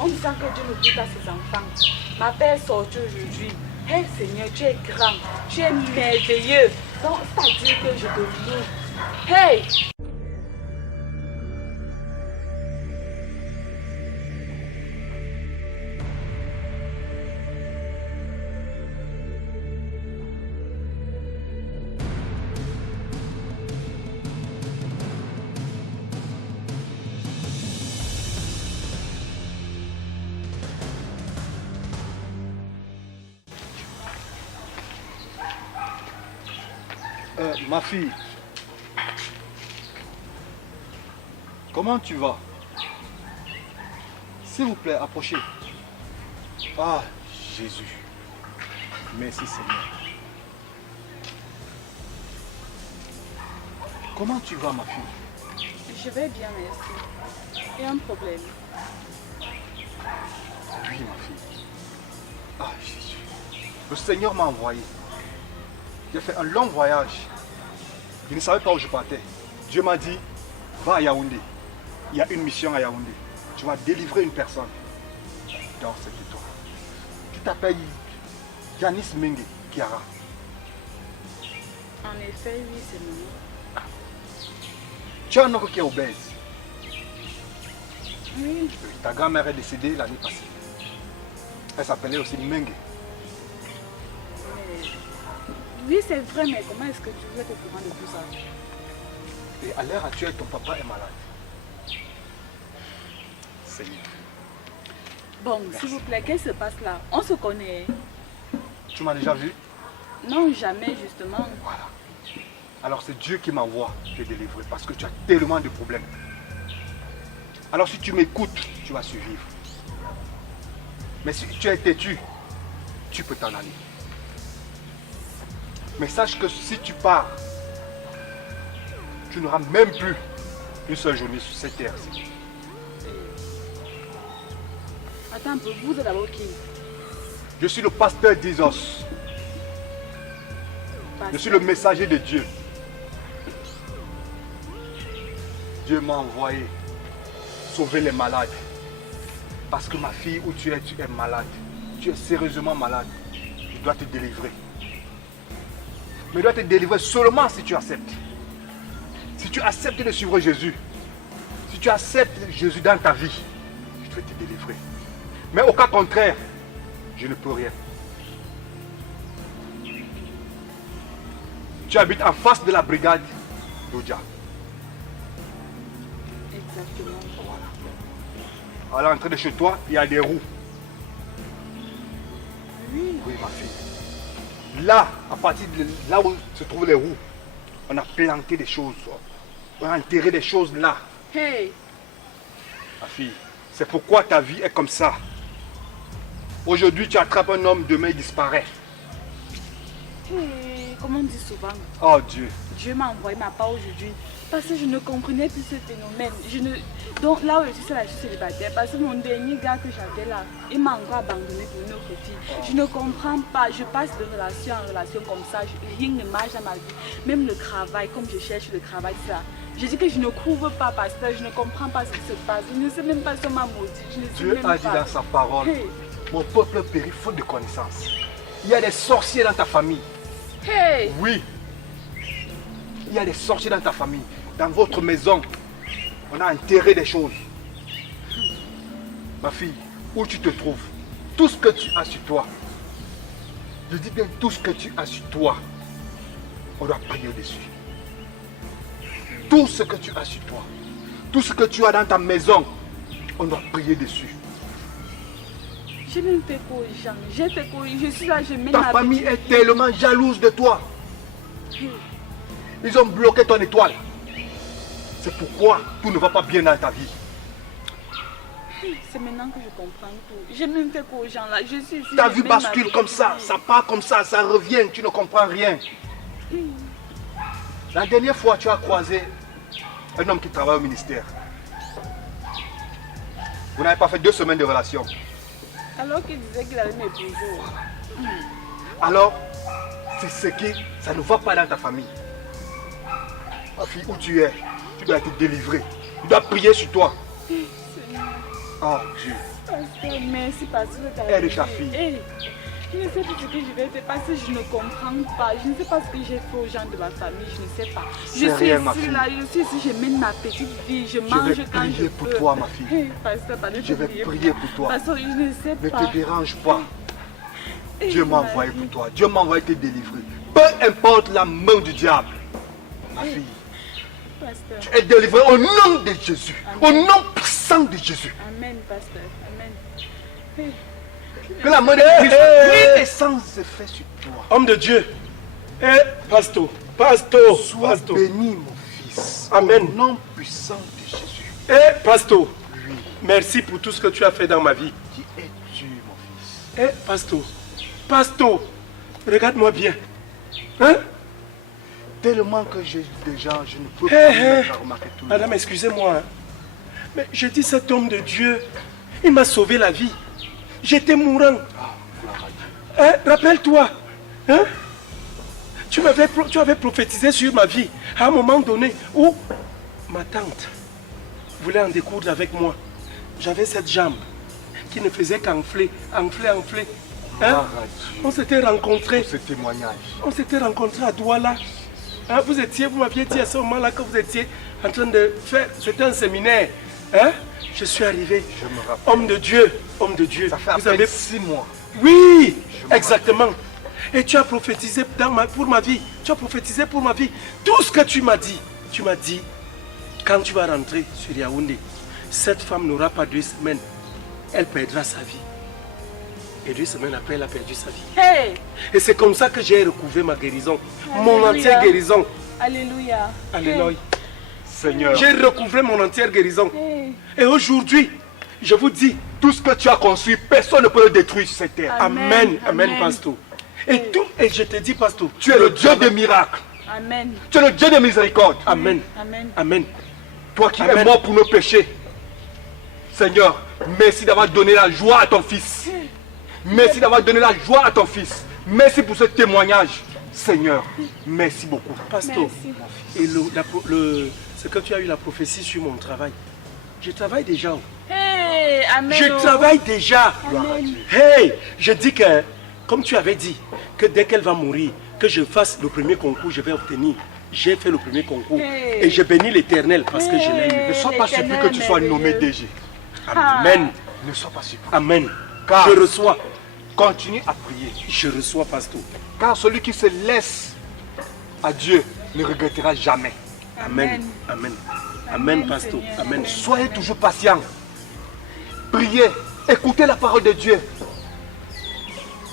On disant que Dieu ne goûte pas ses enfants. Ma père est sortie aujourd'hui. Hey Seigneur, tu es grand, tu es merveilleux. Donc, c'est-à-dire que je te loue. Hey! Ma fille, comment tu vas? S'il vous plaît, approchez. Ah, Jésus. Merci Seigneur. Comment tu vas, ma fille? Je vais bien, merci. Il y a un problème. Oui, ma fille. Ah, Jésus. Le Seigneur m'a envoyé. J'ai fait un long voyage. Je ne savais pas où je partais. Dieu m'a dit, va à Yaoundé. Il y a une mission à Yaoundé. Tu vas délivrer une personne. Donc c'est de toi. Tu t'appelles Janice Mengue Kiara. En effet, oui, c'est mon nom. Tu as un oncle qui est obèse. Oui. Ta grand-mère est décédée l'année passée. Elle s'appelait aussi Mengue. Oui, c'est vrai, mais comment est-ce que tu veux être au courant de tout ça? Et à l'heure actuelle, ton papa est malade. Seigneur. Bon, s'il vous plaît, qu'est-ce qui se passe là? On se connaît. Tu m'as déjà vu? Non, jamais, justement. Voilà. Alors c'est Dieu qui m'envoie te délivrer parce que tu as tellement de problèmes. Alors si tu m'écoutes, tu vas survivre. Mais si tu es têtu, tu peux t'en aller. Mais sache que si tu pars, tu n'auras même plus une seule journée sur cette terre-ci. Attends un peu, vous êtes d'abord qui? Je suis le pasteur d'Isos. Je suis le messager de Dieu. Dieu m'a envoyé sauver les malades. Parce que ma fille, où tu es malade. Tu es sérieusement malade. Je dois te délivrer. Mais je dois te délivrer seulement si tu acceptes. Si tu acceptes de suivre Jésus, si tu acceptes Jésus dans ta vie, je vais te délivrer. Mais au cas contraire, je ne peux rien. Tu habites en face de la brigade d'Oudja. Exactement. Voilà. À l'entrée de chez toi, il y a des roues. Oui. Oui, ma fille. Là, à partir de là où se trouvent les roues, on a planté des choses. On a enterré des choses là. Hey! Ma fille, c'est pourquoi ta vie est comme ça. Aujourd'hui, tu attrapes un homme, demain il disparaît. Hey, comme on dit souvent, Oh Dieu. Dieu m'a envoyé ma part aujourd'hui parce que je ne comprenais plus ce phénomène. Donc là où je suis là, je suis célibataire parce que mon dernier gars que j'avais là, il m'a encore abandonné pour une autre fille. Je ne comprends pas, je passe de relation en relation comme ça, rien ne marche dans ma vie. Même le travail, comme je cherche le travail, ça. Je dis que je ne couvre pas parce que je ne comprends pas ce qui se passe. Je ne sais même pas si on m'a maudit. Je ne sais Dieu même a dit pas. dans sa parole, Hey. mon peuple périt faute de connaissance. Il y a des sorciers dans ta famille. Hey! Oui. Il y a des sorciers dans ta famille. Dans votre maison, on a enterré des choses. Ma fille, où tu te trouves, tout ce que tu as sur toi, je dis bien tout ce que tu as sur toi, on doit prier dessus. Tout ce que tu as sur toi, tout ce que tu as dans ta maison, on doit prier dessus. J'ai même fait quoi aux gens? J'ai fait quoi? Je suis là, je mène Ta ma famille petite est vie. tellement jalouse de toi. Ils ont bloqué ton étoile. C'est pourquoi tout ne va pas bien dans ta vie. C'est maintenant que je comprends tout. J'ai même fait quoi aux gens là? Je suis ici. Ta je vie mène ma bascule petite comme ça, vie. ça part comme ça revient, tu ne comprends rien. La dernière fois, tu as croisé un homme qui travaille au ministère. Vous n'avez pas fait 2 semaines de relation. Alors qu'il disait qu'il allait m'épouser. Alors, c'est ce qui, ça ne va pas dans ta famille. Ma fille, où tu es, tu dois être délivrée. Tu dois prier sur toi. Seigneur. Oh Dieu. Pasteur, merci parce que Aide ta fille. Hey, je ne sais plus ce que je vais faire parce que je ne comprends pas. Je ne sais pas ce que j'ai fait aux gens de ma famille. Je ne sais pas. Je C'est suis rien, ma ici, fille. là. Je suis ici, je mène ma petite vie. Je mange vais quand je prier pour peux. toi, ma fille. Hey, pasteur, pardon, Je vais prier pour toi. Pasteur, je ne sais Ne pas. te dérange pas. Hey, Dieu m'a ma envoyé vie. pour toi. Dieu m'a envoyé te délivrer. Peu importe la main du diable. Ma fille, Pasteur. tu es délivrée au nom de Jésus. Au nom puissant de Jésus. Amen, pasteur. Amen. Hey. Que la main de Christ descende se fait sur toi. Homme de Dieu. Pasteur. Pasteur. Sois Pasteur. béni, mon fils. Amen. Au nom puissant de Jésus. Pasteur. Oui. Merci pour tout ce que tu as fait dans ma vie. Qui es-tu, mon fils? Pasteur. Pasteur. Regarde-moi bien. Hein? Tellement que j'ai des gens, je ne peux pas me faire remarquer tout le Madame, monde. excusez-moi. Hein. Mais je dis cet homme de Dieu, il m'a sauvé la vie. J'étais mourant. Ah, gloire à Dieu. Rappelle-toi. Hein? Tu avais prophétisé sur ma vie à un moment donné où ma tante voulait en découdre avec moi. J'avais cette jambe qui ne faisait qu'enfler, enfler. Hein? Gloire à Dieu. On s'était rencontrés. Pour ce témoignage. On s'était rencontrés à Douala. Hein, vous m'aviez dit à ce moment-là que vous étiez en train de faire, c'était un séminaire. Hein? Je suis arrivé. Je me rappelle. Homme de Dieu, homme de Dieu. Ça fait à Vous peine avez... 6 mois. Oui, me exactement. Et tu as prophétisé pour ma vie. Tu as prophétisé pour ma vie. Tout ce que tu m'as dit, quand tu vas rentrer sur Yaoundé, cette femme n'aura pas 2 semaines. Elle perdra sa vie. Et 2 semaines après, elle a perdu sa vie. Hey! Et c'est comme ça que j'ai recouvré ma guérison. Mon Alléluia. entière guérison. Alléluia. Alléluia. Seigneur, J'ai recouvré mon entière guérison. Hey. Et aujourd'hui, je vous dis, tout ce que tu as construit, personne ne peut le détruire sur cette terre. Amen, amen, Amen. pasteur. Et je te dis, pasteur, Tu es le Dieu des miracles. Amen. Tu es le Dieu des miséricordes. Amen, Amen. amen. Toi qui Amen. es mort pour nos péchés. Seigneur, merci d'avoir donné la joie à ton fils. Merci d'avoir donné la joie à ton fils. Merci pour ce témoignage. Seigneur, merci beaucoup. Pasteur, Merci. et ce que tu as eu la prophétie sur mon travail, je travaille déjà. Hey, amen. Je travaille déjà. Amen. Hey, je dis que, comme tu avais dit, que dès qu'elle va mourir, que je fasse le premier concours, je vais obtenir. J'ai fait le premier concours. Hey. Et je bénis l'Éternel parce que je l'ai eu. Ne sois pas surpris que tu sois nommé DG. Amen. Ne sois pas surpris. Amen. Car- Je reçois. Continue à prier. Je reçois, pasteur. Car celui qui se laisse à Dieu ne regrettera jamais. Amen. Amen. Amen, pasteur. Seigneur. Amen. Soyez toujours patient. Priez. Écoutez la parole de Dieu.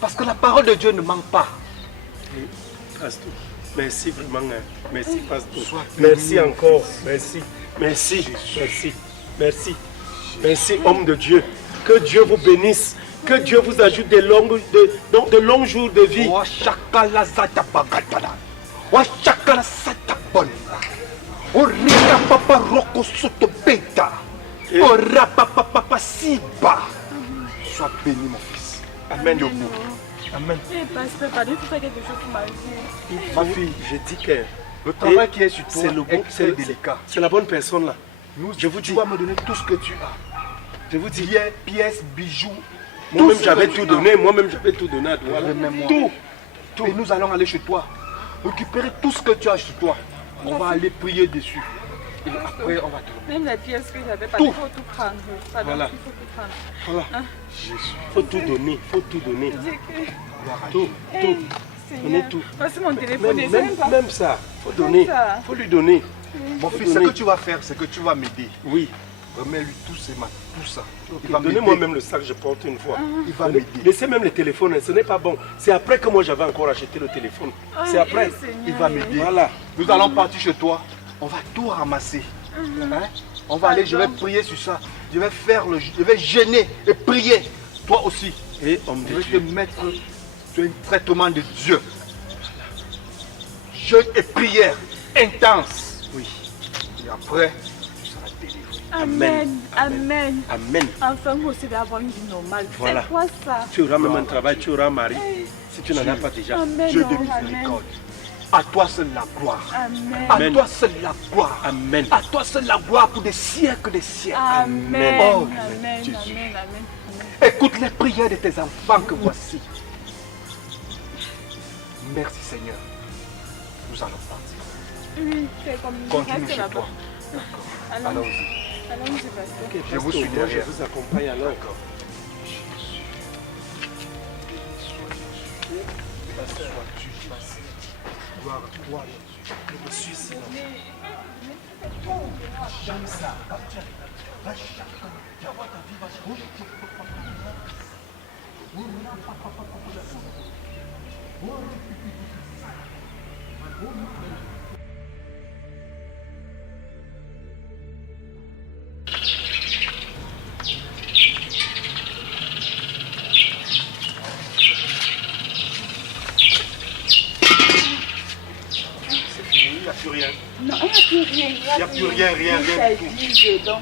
Parce que la parole de Dieu ne manque pas. Pasteur. Merci vraiment. Hein. Merci, pasteur. Sois béni, Merci mon encore. Merci. Merci. Merci. Merci. Merci, homme de Dieu. Que Dieu vous bénisse. Que Dieu vous ajoute de longs jours de vie. Washakala zata bagatala. Washakala sata bonda. Orika papa roko soto beta. Ora papa papa siba. Sois béni mon fils. Amen. Amen. Amen. Hey, pasteur, pardon, il faut faire quelque chose pour ma vie. Ma fille, Je dis que le travail qui est sur toi c'est le bon, est très délicat. c'est la bonne personne là. Je vous Tu dis, dois me donner tout ce que tu as. je vous dis. Pièces, bijoux. Moi-même ce j'avais que tu tout as. donné, moi-même j'avais tout donné à toi. Remets-moi. Tout. Et nous allons aller chez toi. Récupérer tout ce que tu as chez toi. On va aller prier dessus. Et après, on va te Même les pièces que j'avais pas, Tout. il faut tout prendre. Pardon, Voilà. il faut tout prendre. Voilà. Hein? Jésus. Faut tout donner, faut tout donner. C'est que... Gloire à Tout, Dieu. Hey, tout. Seigneur. Donnez tout. Voici mon téléphone, Même, je sais même pas. même ça, faut donner, ça. faut lui donner. Mon fils, ce que tu vas faire, c'est que tu vas m'aider. Oui. Remets-lui tout ça. Ok, Il va donnez-moi m'aider. même le sac que je porte une fois. Il va Donnez- m'aider. Laissez même le téléphone, hein, ce n'est pas bon. C'est après que moi j'avais encore acheté le téléphone. Ah, C'est après. Seigneur. Il va m'aider. Voilà. Nous allons partir chez toi. On va tout ramasser. Hein? On va aller, je vais prier sur ça. Je vais gêner et prier. Toi aussi. Et homme Je de vais te Dieu. mettre sur un traitement de Dieu. Jeûne et prière intense. Oui. Et après, tu seras délivré. Amen. Amen. Amen. Enfin, moi aussi, d'avoir une vie normale. Voilà. C'est quoi ça? Tu auras même un travail, tu auras un mari. Hey. Si tu n'en as pas déjà. Amen. Dieu de oh, amen. miséricorde. À toi seul la gloire. Amen. À Amen. toi seul la gloire. Amen. À toi seul la gloire pour des siècles des siècles. Amen. Oh, Amen. Jésus. Écoute les prières de tes enfants que voici. Merci Seigneur. Nous allons partir. Oui, c'est comme Continue reste chez là-bas. toi. D'accord. Allons-y. Allons-y, pasteur. Ok, Je vous pasteur, suis moi, derrière. Je vous accompagne alors. D'accord. Pasteur, gloire à toi. Je me suis ici. J'aime ça. Il n'y a plus rien. Non, il n'y a plus rien. Il n'y a plus rien, rien du tout. vide, donc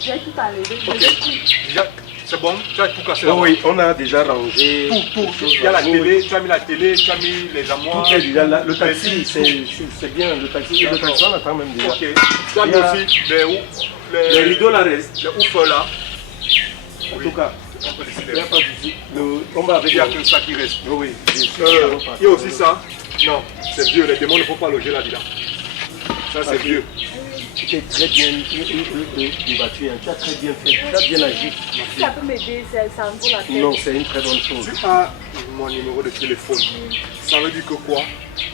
j'ai tout enlevé. Ok. C'est bon, tu as tout cassé Oh là-bas. oui, on a déjà rangé. Tout. Il y a la télé, tu as mis la télé, tu as mis les armoires. Tout est déjà là. Le taxi, les lits, c'est bien. Le taxi, on attend même déjà. Ok. Tu as mis aussi Les rideaux là restent. les oufs là. En tout cas, On peut il n'y décider. a pas de souci. On va avec Il n'y a que ça qui reste. Oui, oui. Il y a aussi ça. Non, c'est vieux. Les démons ne faut pas loger là-dedans. Ça, c'est vieux. Tu es très bien débattu. Tu as très bien fait. Tu as bien agi. Si ça peut m'aider, ça me vaut la peine. Non, c'est une très bonne chose. Tu as mon numéro de téléphone. Ça veut dire que quoi?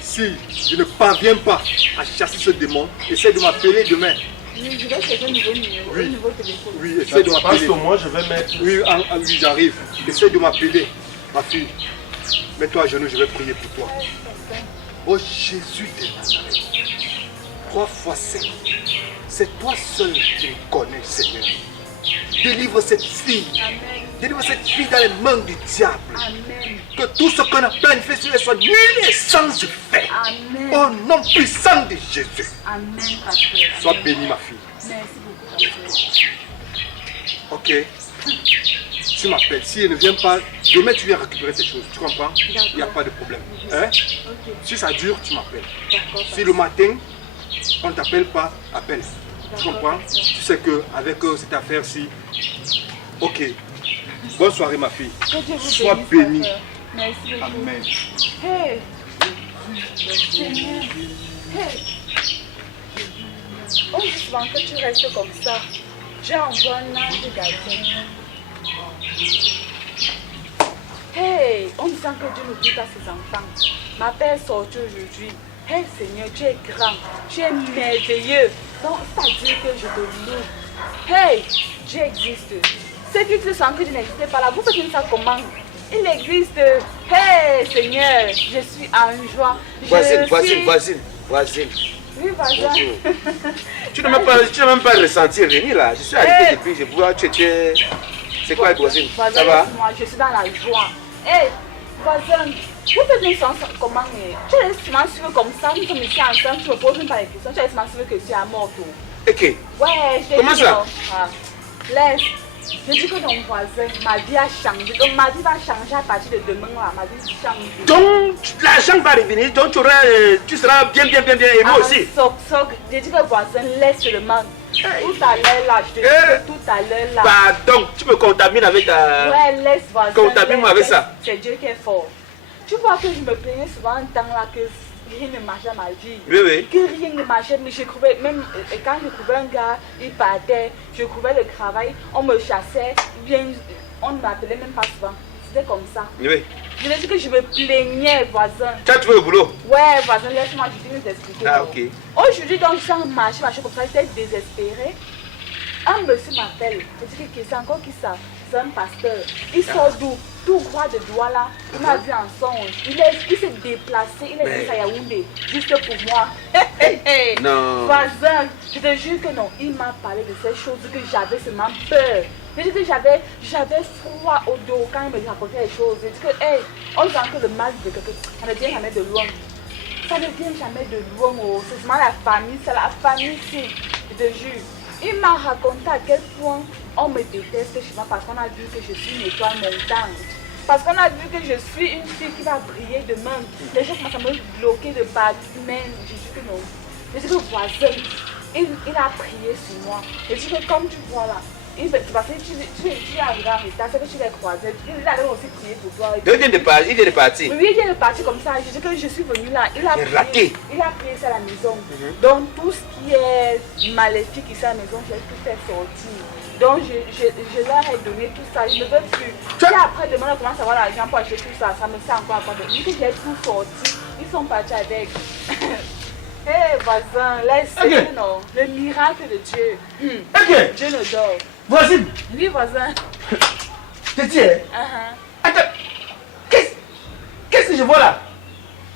Si je ne parviens pas à chasser ce démon, essaie de m'appeler demain. Oui, je vais chercher un nouveau numéro, Oui. un nouveau téléphone. Oui, essaie de Parce m'appeler. que moi, je vais mettre. Oui, oui, j'arrive. Essaie de m'appeler. Ma fille, mets-toi à genoux, je vais prier pour toi. Oh Jésus de Nazareth, 3 fois 7, c'est toi seul qui me connais, Seigneur. Délivre cette fille. Amen. Délivre cette fille dans les mains du diable. Amen. Que tout ce qu'on a planifié sur elle soit nul et sans effet. Amen. Au nom puissant de Jésus. Amen, pasteur. Sois bénie, ma fille. Merci beaucoup, pasteur. Ok. Tu m'appelles. Si elle ne vient pas, demain tu viens récupérer tes choses. Tu comprends? Il n'y a pas de problème. Hein? Ok, Si ça dure, tu m'appelles. d'accord. Si le matin, on ne t'appelle pas, appelle. Tu comprends? Tu sais qu'avec cette affaire-ci, ok. Bonne soirée, ma fille. Que Dieu vous Sois bénisse, bénie. pasteur. Merci beaucoup. Amen. Hey! Seigneur. Hey! On dit souvent que tu restes comme ça. J'ai envoyé un ange gardien. Hey! On dit que Dieu n'oublie pas ses enfants. Ma père est sortie aujourd'hui. Hey Seigneur, tu es grand. Tu es merveilleux. Donc, c'est-à-dire que je te loue. Hey! Dieu existe. Ceux qui se sentent que Dieu n'existe pas là, vous faites ça comment? Il existe. Hey Seigneur, je suis en joie. Voisine. Oui, voisin. Tu n'as même pas ressenti venir là. Je suis arrivé depuis, je vois tu étais. C'est quoi, voisine? Voisin, Ça va? moi, je suis dans la joie. Hey, voisin, vous faites une chanson comment? Tu laisses seulement suivre comme ça, nous sommes ici ensemble, tu me poses même pas les questions, tu laisses seulement suivre que tu es à mort. Ok. Ouais, je Comment dis ça? non. Ah. Laisse. Je dis que ton voisin, ma vie a changé. Donc ma vie va changer à partir de demain. Là. Ma vie change. Donc l'argent va revenir, donc tu seras bien et moi aussi. Soc. Je dis que voisin, laisse seulement. Tout à l'heure là, je te dis que tout à l'heure là. Pardon, tu me contamines avec ta. Ouais, laisse voisin. Contamine-moi avec ça. C'est Dieu qui est fort. Tu vois que je me plaignais souvent un temps là que rien ne marchait à ma vie. Oui. Que rien ne marchait, mais je trouvais, même quand je trouvais un gars, il partait, je trouvais le travail, on me chassait, bien, on ne m'appelait même pas souvent. C'était comme ça. Oui. Je veux dire que je me plaignais, voisin. Tu as trouvé le boulot? Ouais, voisin, laisse-moi, je vais t'expliquer. Ah, ok. Aujourd'hui, donc, j'ai marché comme ça, j'étais désespérée. Un monsieur m'appelle, je dis que c'est encore qui ça? C'est un pasteur. Il sort d'où? Tout droit de doigt là. On a vu un songe. Il s'est déplacé, il est venu à Yaoundé, juste pour moi. Non. Voisin, je te jure que non, il m'a parlé de ces choses que j'avais seulement peur. Je dis que j'avais froid au dos quand il me racontait les choses. Je dis que, hey, on sent que le mal de quelqu'un, ça ne vient jamais de loin. Ça ne vient jamais de loin. Oh. C'est seulement la famille, c'est la famille ici. Je te jure. Il m'a raconté à quel point on me déteste chez moi parce qu'on a vu que je suis une étoile montante. Parce qu'on a vu que je suis une fille qui va briller demain. Les gens commencent à me bloquer de partout. Mais je dis que non. Je dis que voisin, il a prié sur moi. Je dis que comme tu vois là, Parce que tu es arrivé en retard, c'est que tu l'as croisé. Il allait aussi prier pour toi. Donc, il vient de partir. Oui, il vient de partir comme ça. Je dis que je suis venue là. Il a prié ça à la maison. Donc, tout ce qui est maléfique ici à la maison, je vais tout faire sortir. Donc, je leur ai donné tout ça. Je ne veux plus. Si après, demain, on commence à avoir l'argent pour acheter tout ça, ça me sert encore à quoi. Vu que j'ai tout sorti, ils sont partis avec. Hé, voisin, laisse. Non, le miracle de Dieu. Ok. Dieu le dort. Voisine. Oui, voisin. Je dis, hein? Attends. Qu'est-ce que je vois là?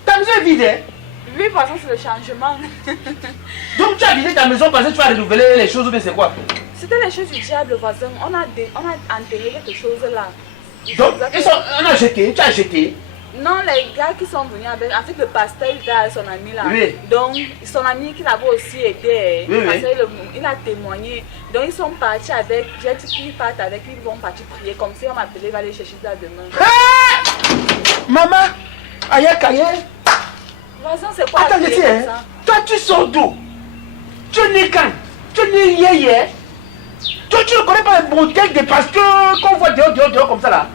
Ta maison est vide, hein? Oui, voisin, c'est le changement. Donc tu as vidé ta maison parce que tu vas renouveler les choses ou bien c'est quoi? C'était les choses du diable, voisin. On a enterré quelque chose là. Donc, on a jeté, tu as jeté. Non, les gars qui sont venus avec le pasteur, il a son ami là. Oui. Donc, son ami qui l'avait aussi aidé, Oui, parce il a témoigné. Donc, ils sont partis avec, j'ai dit qu'ils partent avec, ils vont partir prier. Comme si on m'appelait, il va aller chercher ça demain. Maman, aïe, aïe. Voisin, c'est quoi? Attends, je dis, hein? Toi, tu sors d'où? Tu n'es quand? Tu n'es hier. Toi, tu ne connais pas le modèle des pasteurs qu'on voit dehors comme ça là?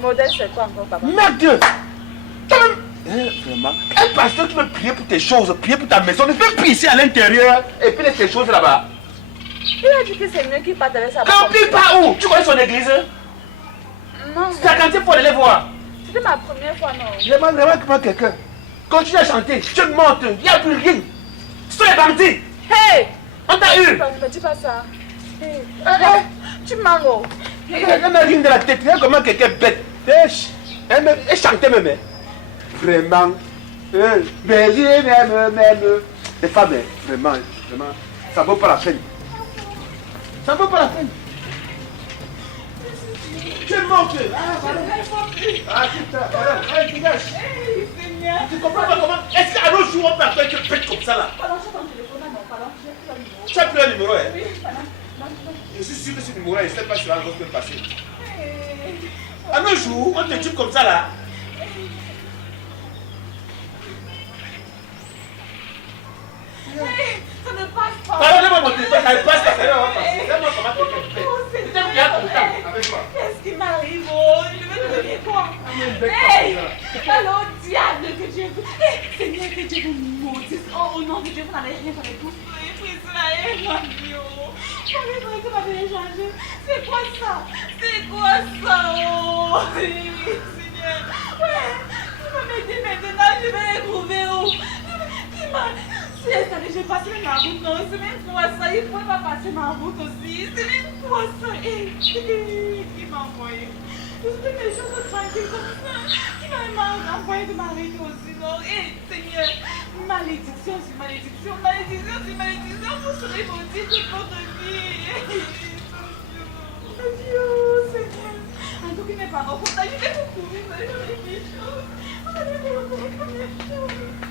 Modèle, c'est quoi encore, papa? Merde! Vraiment, un pasteur qui veut prier pour tes choses, prier pour ta maison, ne peut plus ici à l'intérieur et puis tes choses là-bas. Il a dit que c'est mieux qu'il parte avec sa Quand il part où? Tu connais son église? Non, C'est la quantité pour aller voir. c'était ma première fois, non? Je demande vraiment comment quelqu'un. Continue à chanter, tu montes, il n'y a plus rien. Ce sont les bandits. Hey! On t'a eu. Ne me dis pas ça. Hey. Tu m'as Elle n'a rien de la tête, regarde comment quelqu'un est bête. Elle chantait même. Vraiment. Mais même. Les femmes, vraiment, ça vaut pas la peine. Ça vaut pas la peine. Tu montes. Ah, putain, dégage. Tu comprends pas comment? Est-ce qu'à nos jours, on peut faire que pète comme ça là? Tu as plus un numéro, hein? Je suis sûr que ce numéro-là, je ne sais pas si ça va se passer. À nos jours, on te tue comme ça là. Ça ne passe pas. Pardonnez-moi mon téléphone, ça ne passe pas, ça va passer. Regarde-moi comment quelqu'un fait. Tu t'aimes bien comme ça, avec moi. Qu'est-ce qui m'arrive? Oh, je vais te donner quoi? Hey! Alors, diable que Dieu vous... Seigneur, que Dieu vous maudisse. Oh, au nom de Dieu, vous n'allez rien faire de tout. Prie Israël, mon Dieu. Parlez-moi que ma vie a changé. C'est quoi ça? C'est quoi ça? Oh, Seigneur. Ouais, tu vas m'aider maintenant, je vais les trouver où? Qui m'a... Je vais passer ma route, non, c'est même pour ça, il faut pas passer ma route aussi, c'est même pour ça, qui m'a envoyé. Je fais des choses tranquilles comme ça, qui m'a envoyé de m'arrêter aussi, non, Seigneur, malédiction sur malédiction, malédiction sur malédiction, vous serez maudits toute votre vie. Adieu, Seigneur. En tout cas, mes parents, je vais vous courir, vous allez faire des choses, vous allez faire des choses.